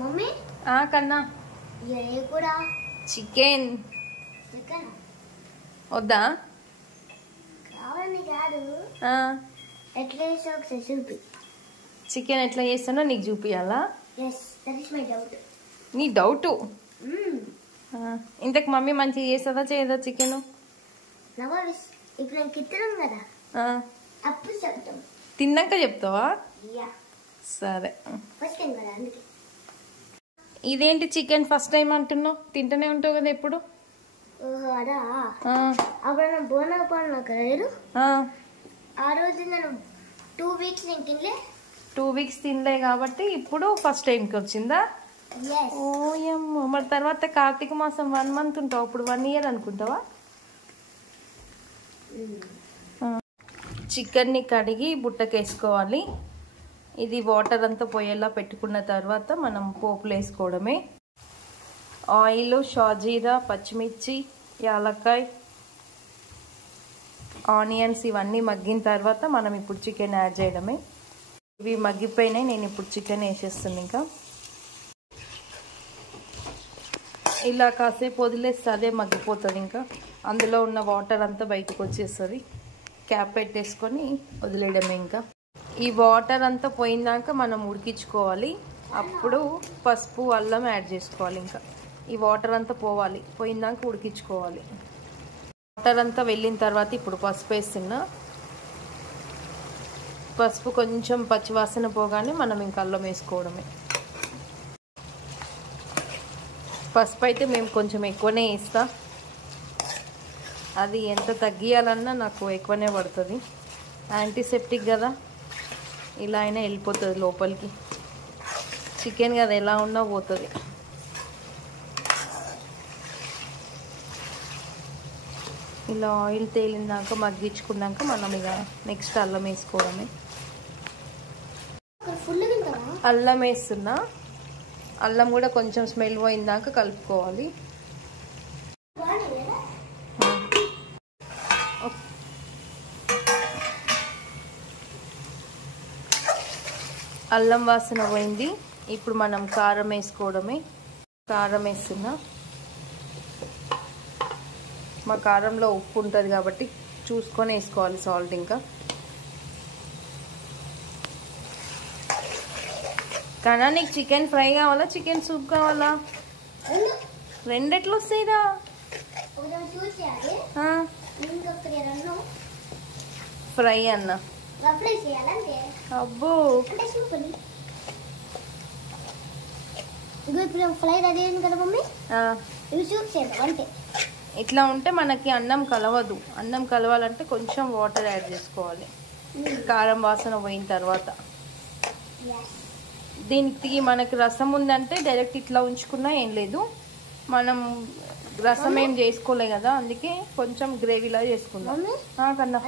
Mummy కన్నా ఏ కూడా chicken chicken వద్దా కావాలని కాదు ఎట్లా చేసా ఒకసారి చూపి చికెన్ ఎట్లా చేస్తానో నీకు చూపియాలా yes that is my doubt నీ డౌట్ ఇంతకు మమ్మీ మంచిగా చేస్తుందా చేయదా చికెన్ నవావిస్ ఇప్పుడు నేను తిన్నాం కదా అప్పుడు చెప్తాం తిన్నాక చెప్తావా యా సరే ఫస్ట్ టైం కదా అందుకే ఇదేంటి చికెన్ ఫస్ట్ టైం అంటున్నావు తింటూనే ఉంటావు కదా ఎప్పుడు ఓహో అదా అప్పుడు నేను బోనా పడినా కదా నేను ఆ రోజు నేను 2 weeks నేను తినలే 2 weeks తినలే కాబట్టి ఇప్పుడు ఫస్ట్ టైంకి వచ్చిందా ఓయమ్మో మరి తర్వాత కార్తీక మాసం 1 month ఉంటావు అప్పుడు 1 year అనుకుంటావా చికెన్ని కడిగి బుట్టకేసుకోవాలి ఇది వాటర్ అంతా పోయేలా పెట్టుకున్న తర్వాత మనం పోపులు వేసుకోవడమే ఆయిల్ షాజీరా పచ్చిమిర్చి యాలక్కాయ ఆనియన్స్ ఇవన్నీ మగ్గిన తర్వాత మనం ఇప్పుడు చికెన్ యాడ్ చేయడమే ఇవి మగ్గిపోయినాయి నేను ఇప్పుడు చికెన్ వేసేస్తాను ఇంకా ఇలా కాసేపు వదిలేస్తే అదే మగ్గిపోతుంది ఇంకా అందులో ఉన్న వాటర్ అంతా బయటకు వచ్చేస్తుంది క్యాప్ పెట్టేసుకొని వదిలేయడమే ఇంకా ఈ వాటర్ అంతా పోయినాక మనం ఉడికించుకోవాలి అప్పుడు పసుపు అల్లం యాడ్ చేసుకోవాలి ఇంకా ఈ వాటర్ అంతా పోవాలి పోయినాక ఉడికించుకోవాలి వాటర్ అంతా వెళ్ళిన తర్వాత ఇప్పుడు పసుపు వేస్తున్నా పసుపు కొంచెం పచ్చివాసన పోగానే మనం ఇంకా అల్లం వేసుకోవడమే పసుపు అయితే మేము కొంచెం ఎక్కువనే వేస్తాం అది ఎంత తగ్గియాలన్నా నాకు ఎక్కువనే పడుతుంది యాంటీసెప్టిక్ కదా ఇలా అయినా వెళ్ళిపోతుంది లోపలికి చికెన్ కదా ఎలా ఉన్నా పోతుంది ఇలా ఆయిల్ తేలినాక మగ్గించుకున్నాక మనం ఇక నెక్స్ట్ అల్లం వేసుకోవడమే అల్లం వేస్తున్నా అల్లం కూడా కొంచెం స్మెల్ పోయిందాక కలుపుకోవాలి అల్లం వాసన పోయింది ఇప్పుడు మనం కారం వేసుకోవడమే కారం వేస్తున్నా మా కారంలో ఉప్పు ఉంటుంది కాబట్టి చూసుకొని వేసుకోవాలి సాల్ట్ ఇంకా కానీ నీకు చికెన్ ఫ్రై కావాలా చికెన్ సూప్ కావాలా రెండెట్లు వస్తాయిరా ఫ్రై అన్న అబ్బో ఇట్లా ఉంటే మనకి అన్నం కలవదు అన్నం కలవాలంటే కొంచెం వాటర్ యాడ్ చేసుకోవాలి కారం వాసన పోయిన తర్వాత దీనికి మనకి రసం ఉందంటే డైరెక్ట్ ఇట్లా ఉంచుకున్నా ఏం లేదు మనం రసం ఏం చేసుకోలే కదా అందుకే కొంచెం గ్రేవీలా చేసుకుందాం కన్నా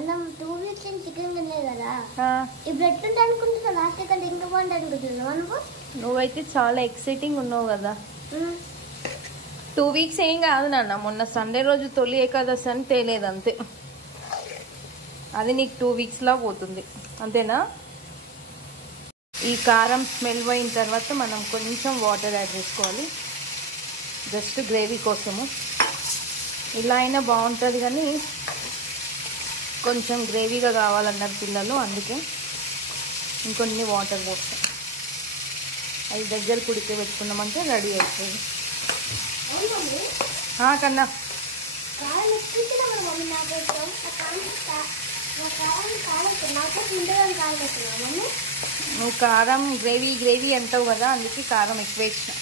నువ్వైతే చాలా ఎక్సైటింగ్ ఉన్నావు కదా 2 weeks ఏం కాదు నాన్న మొన్న సండే రోజు తొలి ఏకాదశి అని తేలేదు అంతే అది నీకు 2 weeks లా పోతుంది అంతేనా ఈ కారం స్మెల్ పోయిన తర్వాత మనం కొంచెం వాటర్ యాడ్ చేసుకోవాలి జస్ట్ గ్రేవీ కోసము ఇలా అయినా బాగుంటుంది కానీ కొంచెం గ్రేవీగా కావాలన్నారు పిల్లలు అందుకే ఇంకొన్ని వాటర్ పోస్తాం అది దగ్గర కుడికే పెట్టుకున్నామంటే రెడీ అవుతుంది కన్నా నువ్వు కారం గ్రేవీ అంటావు కదా అందుకే కారం ఎక్కువ వేసిన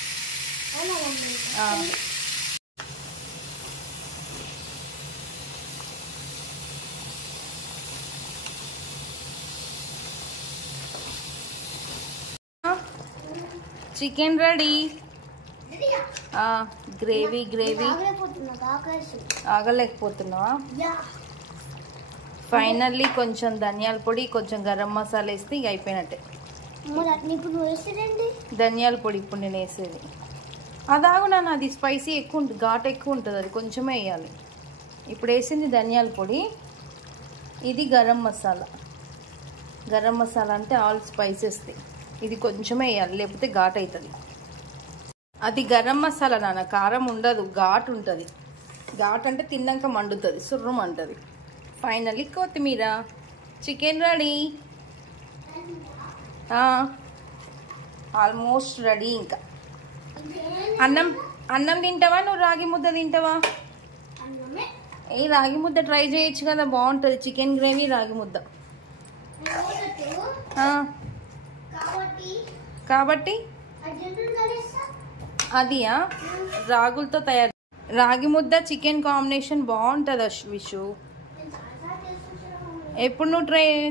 చికెన్ రెడీ గ్రేవీ ఆగలేకపోతున్నావా ఫైనల్లీ కొంచెం ధనియాల పొడి కొంచెం గరం మసాలా వేస్తే ఇక అయిపోయినట్టే ధనియాల పొడి ఇప్పుడు నేను వేసేది అదాగునా అది స్పైసీ ఎక్కువ ఉంటుంది ఘాట్ ఎక్కువ ఉంటుంది అది కొంచెమే వేయాలి ఇప్పుడు వేసింది ధనియాల పొడి ఇది గరం మసాలా అంటే ఆల్ స్పైసెస్ది ఇది కొంచెమే వేయాలి లేకపోతే ఘాట్ అవుతుంది అది గరం మసాలా నాన్న, కారం ఉండదు, ఘాట్ ఉంటుంది. ఘాట్ అంటే తిన్నాక మండుతుంది, సుర్రం అంటుంది. ఫైనల్లీ కొత్తిమీర. Chicken ready. Almost ready. ఇంకా అన్నం తింటావా నువ్వు? రాగి ముద్ద తింటావా? ఏ రాగి ముద్ద ట్రై చేయొచ్చు కదా, బాగుంటుంది. చికెన్ గ్రేవీ రాగి ముద్ద. కాబట్టి అదియా రాగులతో తయారు. రాగి ముద్ద చికెన్ కాంబినేషన్ బాగుంటుంది విషు. ఎప్పుడు నువ్వు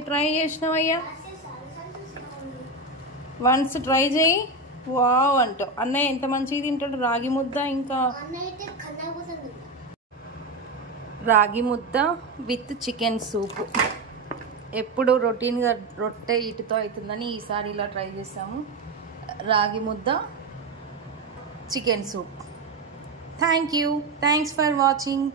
ట్రై చేసినావయ్యా? వన్స్ ట్రై చేయి, వావ్ అంటావు. అన్నయ్య ఎంత మంచిగా తింటాడు రాగి ముద్ద. ఇంకా రాగి ముద్ద విత్ చికెన్ సూప్. ఎప్పుడు రొటీన్గా రొట్టె ఇటుతో అవుతుందని ఈసారి ఇలా ట్రై చేసాము. రాగి ముద్ద chicken soup. Thanks for watching.